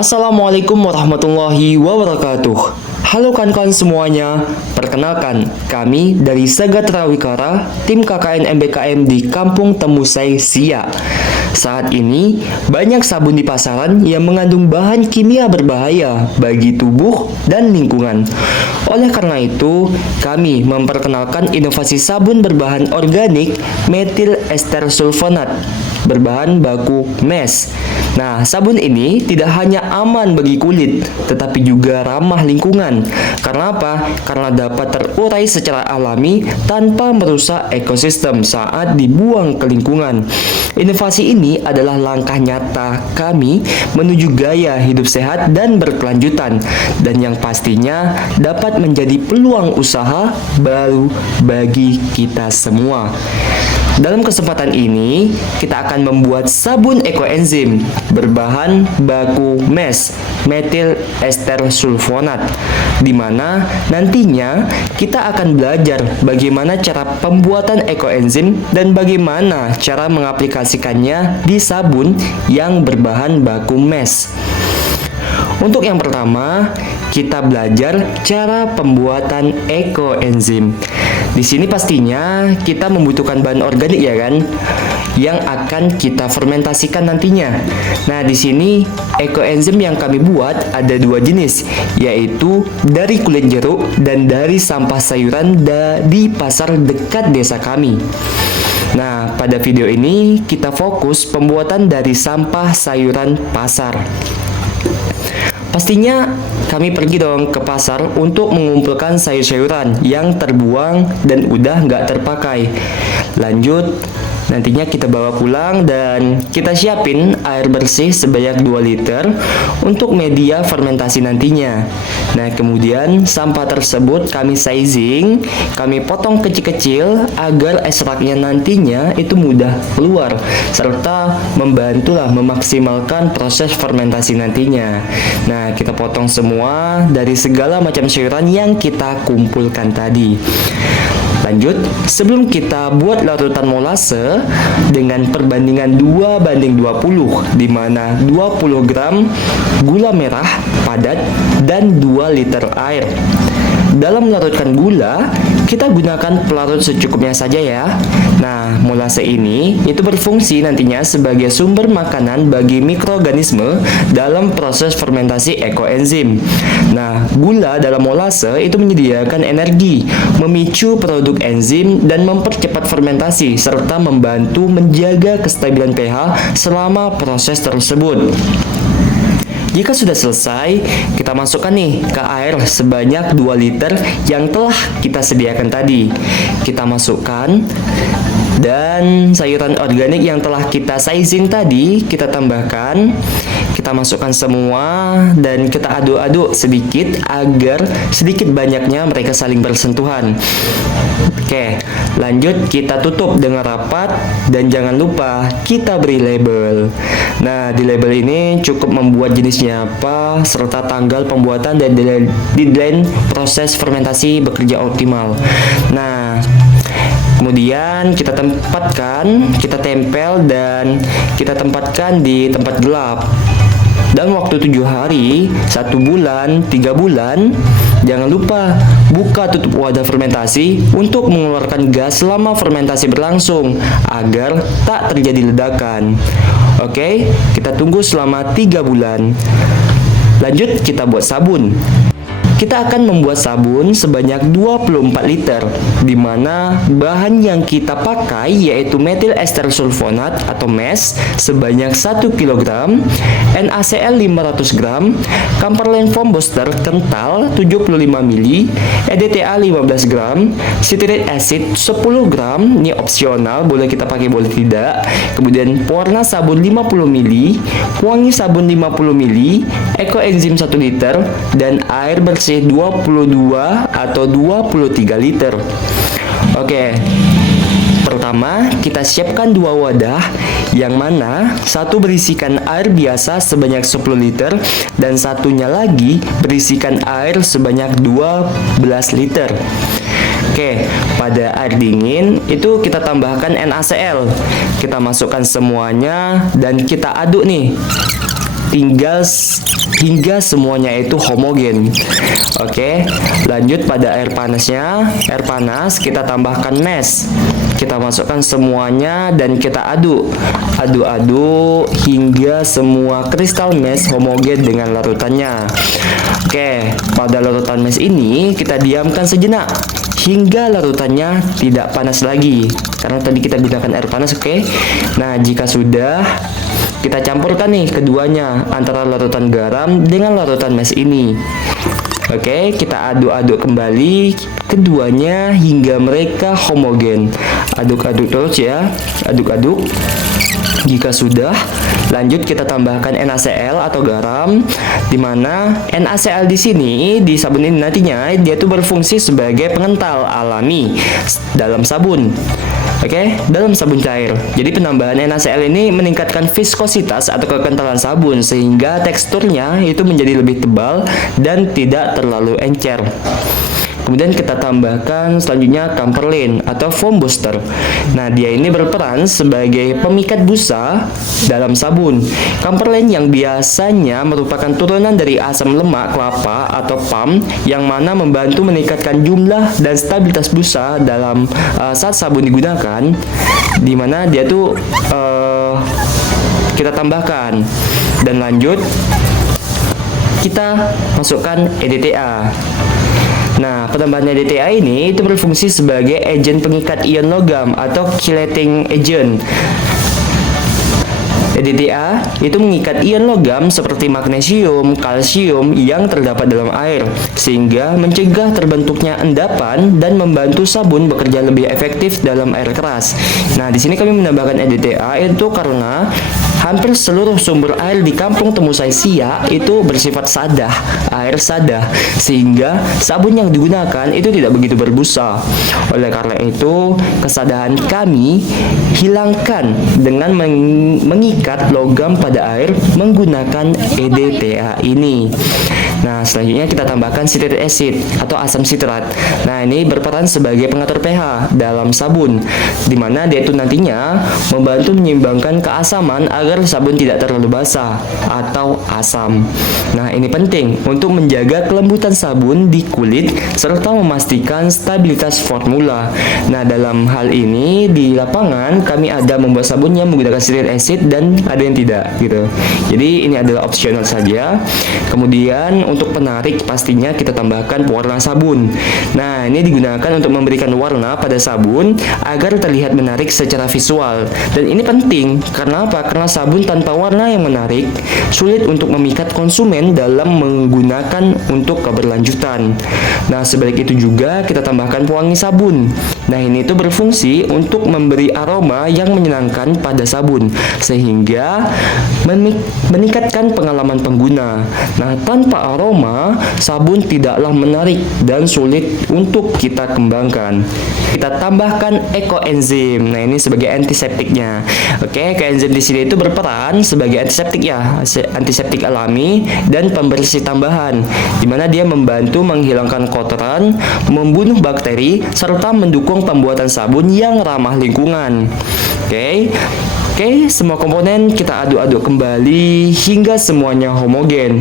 Assalamualaikum warahmatullahi wabarakatuh. Halo kawan-kawan semuanya, perkenalkan kami dari Sejahtera Wikara, tim KKN MBKM di Kampung Temusai, Siak. Saat ini banyak sabun di pasaran yang mengandung bahan kimia berbahaya bagi tubuh dan lingkungan. Oleh karena itu, kami memperkenalkan inovasi sabun berbahan organik metil ester sulfonat berbahan baku MES. Nah, sabun ini tidak hanya aman bagi kulit, tetapi juga ramah lingkungan. Karena apa? Karena dapat terurai secara alami tanpa merusak ekosistem saat dibuang ke lingkungan. Inovasi ini adalah langkah nyata kami menuju gaya hidup sehat dan berkelanjutan, dan yang pastinya dapat menjadi peluang usaha baru bagi kita semua. Dalam kesempatan ini, kita akan membuat sabun ekoenzim berbahan baku MES, metil ester sulfonat, di mana nantinya kita akan belajar bagaimana cara pembuatan ekoenzim dan bagaimana cara mengaplikasikannya di sabun yang berbahan baku MES. Untuk yang pertama, kita belajar cara pembuatan ekoenzim. Di sini pastinya kita membutuhkan bahan organik ya kan, yang akan kita fermentasikan nantinya. Nah, di sini ekoenzim yang kami buat ada dua jenis, yaitu dari kulit jeruk dan dari sampah sayuran di pasar dekat desa kami. Nah, pada video ini kita fokus pembuatan dari sampah sayuran pasar. Pastinya kami pergi dong ke pasar untuk mengumpulkan sayur-sayuran yang terbuang dan udah nggak terpakai. Lanjut, nantinya kita bawa pulang dan kita siapin air bersih sebanyak 2 liter untuk media fermentasi nantinya. Nah, kemudian sampah tersebut kami sizing, kami potong kecil-kecil agar ekstraknya nantinya itu mudah keluar, serta membantulah memaksimalkan proses fermentasi nantinya. Nah, kita potong semua dari segala macam sayuran yang kita kumpulkan tadi. Lanjut, sebelum kita buat larutan molase dengan perbandingan 2:20, di mana 20 gram gula merah padat dan 2 liter air. Dalam melarutkan gula, kita gunakan pelarut secukupnya saja ya. Nah, molase ini itu berfungsi nantinya sebagai sumber makanan bagi mikroorganisme dalam proses fermentasi ekoenzim. Nah, gula dalam molase itu menyediakan energi, memicu produk enzim dan mempercepat fermentasi serta membantu menjaga kestabilan pH selama proses tersebut. Jika sudah selesai, kita masukkan nih ke air sebanyak 2 liter yang telah kita sediakan tadi. Kita masukkan dan sayuran organik yang telah kita sizing tadi kita tambahkan. Kita masukkan semua dan kita aduk-aduk sedikit agar sedikit banyaknya mereka saling bersentuhan. Oke, lanjut kita tutup dengan rapat dan jangan lupa kita beri label. Nah, di label ini cukup membuat jenisnya apa serta tanggal pembuatan dan deadline proses fermentasi bekerja optimal. Nah, kemudian kita tempel dan kita tempatkan di tempat gelap. Dan waktu 7 hari, 1 bulan, 3 bulan, jangan lupa buka tutup wadah fermentasi untuk mengeluarkan gas selama fermentasi berlangsung agar tak terjadi ledakan. Oke, kita tunggu selama 3 bulan. Lanjut kita buat sabun. Kita akan membuat sabun sebanyak 24 liter, di mana bahan yang kita pakai yaitu metil ester sulfonat atau MES sebanyak 1 kg, NaCl 500 gram, Camperland foam booster kental 75 ml, EDTA 15 gram, citric acid 10 gram, ini opsional, boleh kita pakai boleh tidak. Kemudian pewarna sabun 50 ml, wangi sabun 50 ml, ekoenzim 1 liter, dan air bersih 22 atau 23 liter. Oke. Pertama, kita siapkan 2 wadah yang mana satu berisikan air biasa sebanyak 10 liter dan satunya lagi berisikan air sebanyak 12 liter. Oke, pada air dingin itu kita tambahkan NaCl. Kita masukkan semuanya dan kita aduk nih. Tinggal hingga semuanya itu homogen. Oke, lanjut pada air panasnya. Air panas kita tambahkan mes. Kita masukkan semuanya dan kita aduk hingga semua kristal mes homogen dengan larutannya. Oke, pada larutan mes ini kita diamkan sejenak hingga larutannya tidak panas lagi, karena tadi kita gunakan air panas. Oke, nah jika sudah, kita campurkan nih keduanya, antara larutan garam dengan larutan mes ini. Oke, kita aduk-aduk kembali keduanya hingga mereka homogen. Aduk-aduk terus ya, aduk-aduk. Jika sudah, lanjut kita tambahkan NaCl atau garam, di mana NaCl di sini di sabun ini nantinya dia tuh berfungsi sebagai pengental alami dalam sabun. Oke, dalam sabun cair. Jadi penambahan NaCl ini meningkatkan viskositas atau kekentalan sabun sehingga teksturnya itu menjadi lebih tebal dan tidak terlalu encer. Kemudian kita tambahkan selanjutnya Camperlane atau foam booster. Nah, dia ini berperan sebagai pemikat busa dalam sabun. Camperlane yang biasanya merupakan turunan dari asam lemak kelapa atau palm, yang mana membantu meningkatkan jumlah dan stabilitas busa dalam saat sabun digunakan, di mana dia tuh kita tambahkan. Dan lanjut kita masukkan EDTA. Nah, penambahan EDTA ini itu berfungsi sebagai agen pengikat ion logam atau chelating agent. EDTA itu mengikat ion logam seperti magnesium, kalsium yang terdapat dalam air, sehingga mencegah terbentuknya endapan dan membantu sabun bekerja lebih efektif dalam air keras. Nah, di sini kami menambahkan EDTA itu karena hampir seluruh sumber air di Kampung Temusai Siak itu bersifat sadah, air sadah, sehingga sabun yang digunakan itu tidak begitu berbusa. Oleh karena itu, kesadahan kami hilangkan dengan mengikat logam pada air menggunakan EDTA ini. Nah, selanjutnya kita tambahkan citric acid atau asam sitrat. Nah, ini berperan sebagai pengatur pH dalam sabun, di mana dia itu nantinya membantu menyeimbangkan keasaman agar sabun tidak terlalu basah atau asam. Nah, ini penting untuk menjaga kelembutan sabun di kulit serta memastikan stabilitas formula. Nah, dalam hal ini di lapangan kami ada membuat sabun yang menggunakan citric acid dan ada yang tidak gitu. Jadi ini adalah opsional saja. Kemudian untuk penarik pastinya kita tambahkan pewarna sabun. Nah, ini digunakan untuk memberikan warna pada sabun agar terlihat menarik secara visual. Dan ini penting karena apa? Karena sabun tanpa warna yang menarik sulit untuk memikat konsumen dalam menggunakan untuk keberlanjutan. Nah, sebalik itu juga kita tambahkan pewangi sabun. Nah, ini itu berfungsi untuk memberi aroma yang menyenangkan pada sabun sehingga meningkatkan pengalaman pengguna. Nah, tanpa aroma, sabun tidaklah menarik dan sulit untuk kita kembangkan. Kita tambahkan ekoenzim. Nah, ini sebagai antiseptiknya. Oke, ekoenzim di sini itu berperan sebagai antiseptik ya, antiseptik alami dan pembersih tambahan, di mana dia membantu menghilangkan kotoran, membunuh bakteri serta mendukung pembuatan sabun yang ramah lingkungan. Oke, semua komponen kita aduk-aduk kembali hingga semuanya homogen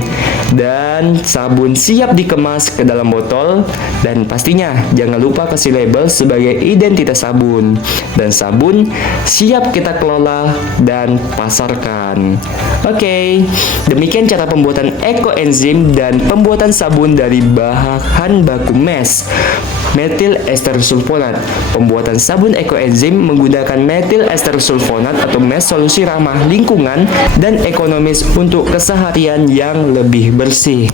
dan sabun siap dikemas ke dalam botol. Dan pastinya jangan lupa kasih label sebagai identitas sabun, dan sabun siap kita kelola dan pasarkan. Oke, demikian cara pembuatan ekoenzim dan pembuatan sabun dari bahan baku mes, metil ester sulfonat. Pembuatan sabun ekoenzim menggunakan metil ester sulfonat atau mes solusi ramah lingkungan dan ekonomis untuk keseharian yang lebih bersih.